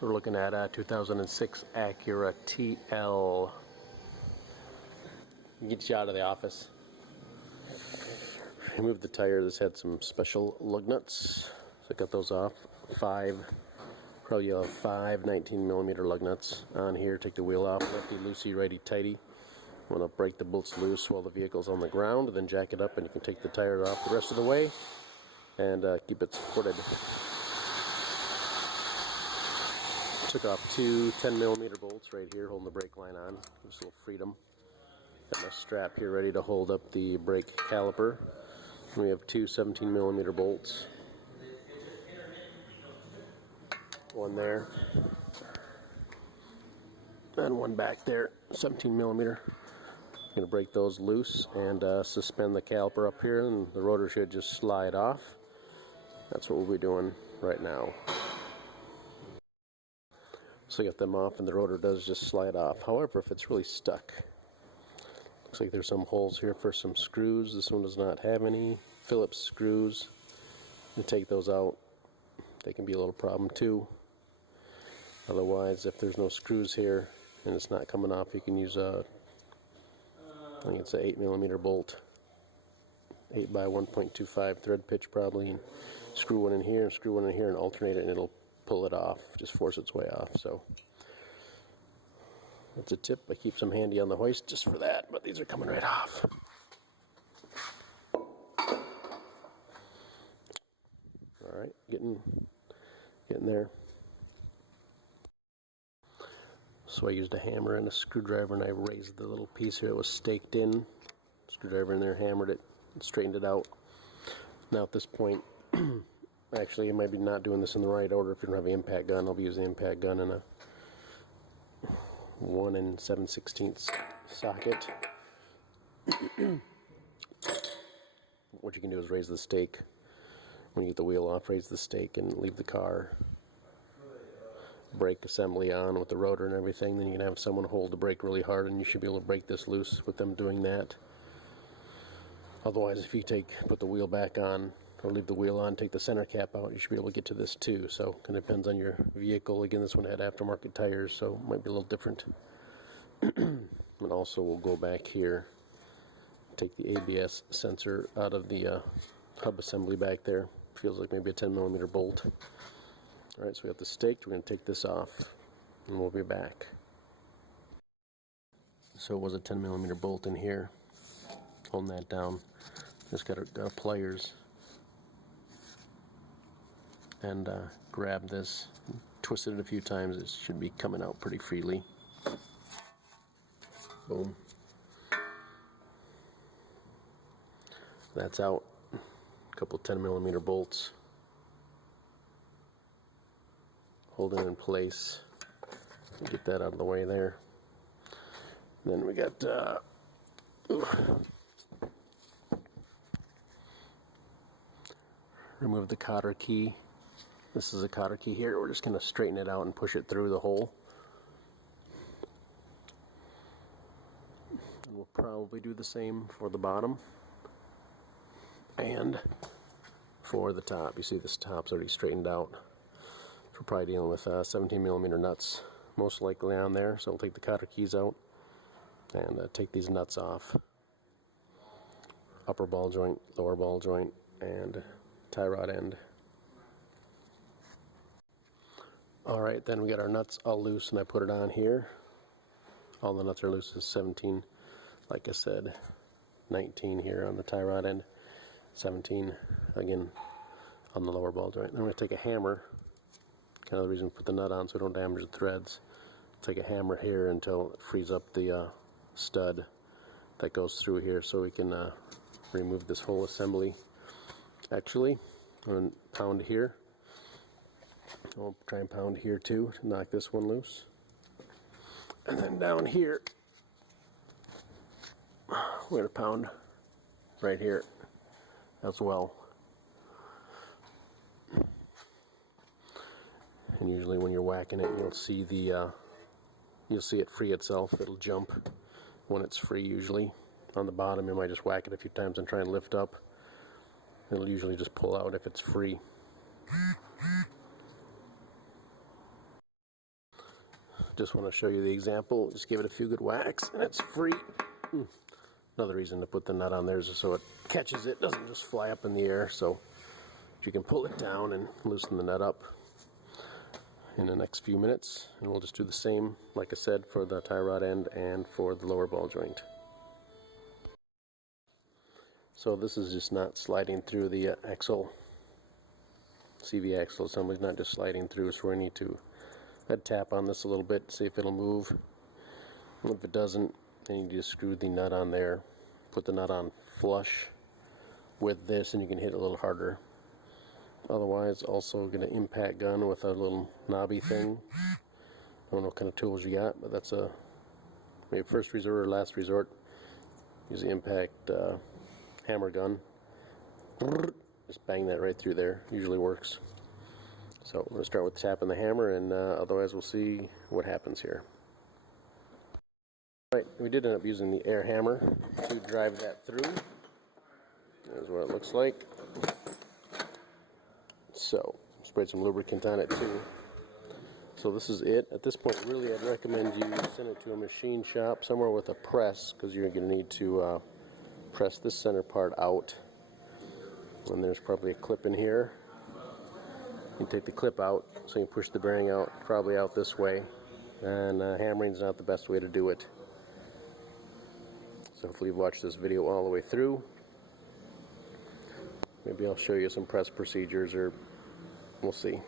So we're looking at a 2006 Acura TL. Get you out of the office. Remove the tire. This had some special lug nuts. So I got those off. Probably you'll have 5 19mm lug nuts on here. Take the wheel off. Lefty loosey, righty tighty. Want to break the bolts loose while the vehicle's on the ground. Then jack it up and you can take the tire off the rest of the way and keep it supported. Took off 2 10mm bolts right here holding the brake line on. Just a little freedom. Got my strap here ready to hold up the brake caliper. We have 2 17mm bolts. One there. And one back there, 17mm. Going to break those loose and suspend the caliper up here, and the rotor should just slide off. That's what we'll be doing right now. So I got them off and the rotor does just slide off. However, if it's really stuck, looks like there's some holes here for some screws. This one does not have any Phillips screws. To take those out, they can be a little problem too. Otherwise, if there's no screws here and it's not coming off, you can use I think it's an 8mm bolt, 8 by 1.25 thread pitch probably, and screw one in here and screw one in here and alternate it, and it'll pull it off, just force its way off. So that's a tip. I keep some handy on the hoist just for that, but these are coming right off. Alright, getting there. So I used a hammer and a screwdriver and I raised the little piece here that was staked in. Screwdriver in there, hammered it, and straightened it out. Now at this point, actually, you might be not doing this in the right order. If you don't have an impact gun, I'll be using the impact gun in a 1 7/16 socket. What you can do is raise the stake. When you get the wheel off, raise the stake and leave the car brake assembly on with the rotor and everything. Then you can have someone hold the brake really hard and you should be able to break this loose with them doing that. Otherwise, if you put the wheel back on or leave the wheel on, take the center cap out, you should be able to get to this too. So it depends on your vehicle. Again, this one had aftermarket tires, so it might be a little different. And also we'll go back here, take the ABS sensor out of the hub assembly back there. Feels like maybe a 10mm bolt. Alright, so we got the stake. We're going to take this off and we'll be back. So it was a 10mm bolt in here, holding that down. Just got our pliers and grab this, twist it a few times. It should be coming out pretty freely. Boom. That's out. A couple 10mm bolts. Hold it in place. Get that out of the way there. Then we got remove the cotter key. This is a cotter key here. We're just going to straighten it out and push it through the hole. And we'll probably do the same for the bottom and for the top. You see this top's already straightened out. We're probably dealing with 17mm nuts most likely on there. So we'll take the cotter keys out and take these nuts off. Upper ball joint, lower ball joint, and tie rod end. Alright, then we got our nuts all loose and I put it on here. All the nuts are loose. Is 17, like I said, 19 here on the tie rod end, 17 again on the lower ball joint. Then we're going to take a hammer, kind of the reason we put the nut on so we don't damage the threads. Take a hammer here until it frees up the stud that goes through here so we can remove this whole assembly. Actually, I'm going to pound here. I'll try and pound here too to knock this one loose. And then down here, we're going to pound right here as well. And usually when you're whacking it, you'll see it free itself. It'll jump when it's free usually. On the bottom, you might just whack it a few times and try and lift up. It'll usually just pull out if it's free. just want to show you the example. Just give it a few good whacks and it's free. Another reason to put the nut on there is so it catches it, doesn't just fly up in the air. So you can pull it down and loosen the nut up in the next few minutes. And we'll just do the same, like I said, for the tie rod end and for the lower ball joint. So this is just not sliding through the axle. CV axle assembly is not just sliding through, so we need to tap on this a little bit, see if it'll move. If it doesn't, then you just screw the nut on there. Put the nut on flush with this and you can hit it a little harder. Otherwise, also get an impact gun with a little knobby thing. I don't know what kind of tools you got, but that's a maybe first resort or last resort. Use the impact hammer gun. Just bang that right through there. Usually works. So we're going to start with tapping the hammer, and otherwise we'll see what happens here. Right, we did end up using the air hammer to drive that through. There's what it looks like. So, sprayed some lubricant on it too. So this is it. At this point, really, I'd recommend you send it to a machine shop somewhere with a press, because you're going to need to press this center part out. And there's probably a clip in here. You can take the clip out, so you can push the bearing out, probably out this way. And hammering's not the best way to do it. So hopefully you've watched this video all the way through. Maybe I'll show you some press procedures, or we'll see.